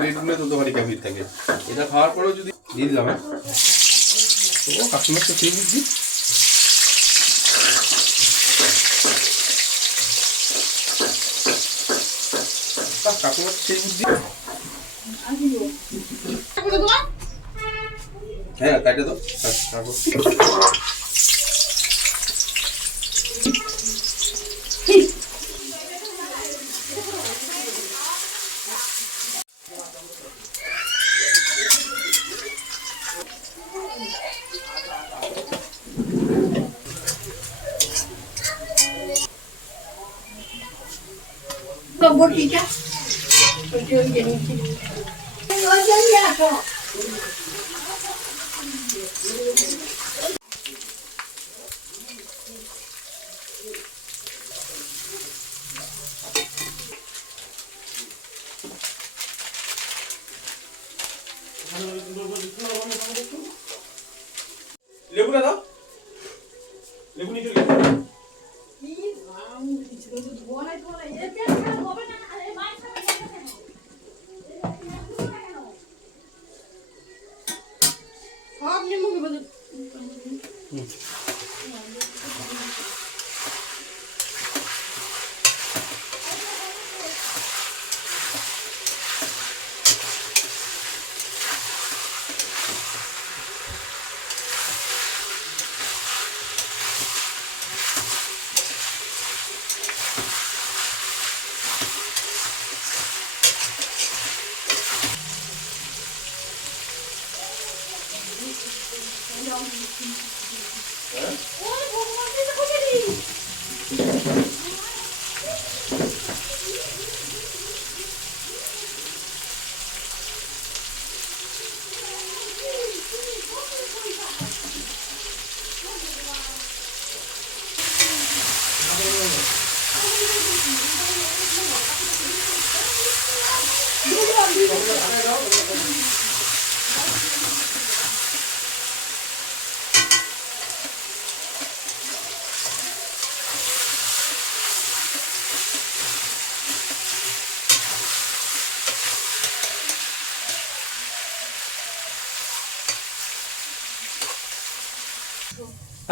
রেডগুলো তো ভারী ক্যাফির থাকে, এটা খাওয়ার পরেও যদি দিয়ে দিলাম তো কাস্টমার তো ঠিক বুঝছি। কাস্টমার ঠিক বুঝছি। হ্যাঁ কাটে তো বটিটা লেবুটা দাও, লেবু নিয়ে চলে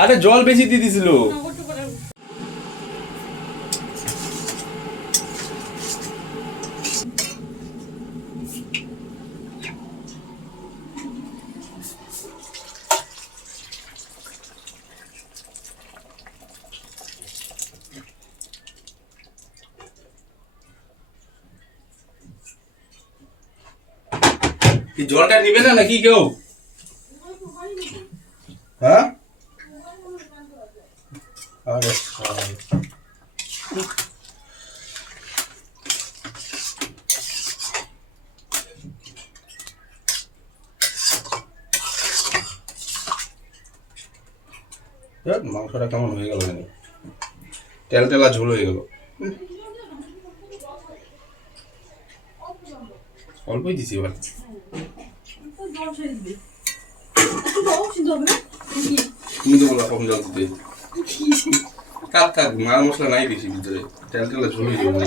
আরে জল বেশি দিয়ে দিছিল। কি জলটা নিবে না নাকি কেউ? হ্যাঁ আরে মাংসটা কেমন হয়ে গেল, তেল তেলা ঝোল হয়ে গেল। অল্পই দিছি এবার। তুমি তো বলো কম জল দিতে। কাক মাল মশলা নাই বেশি ভিতরে, তেল তেলা ঝোল হয়ে যাবে।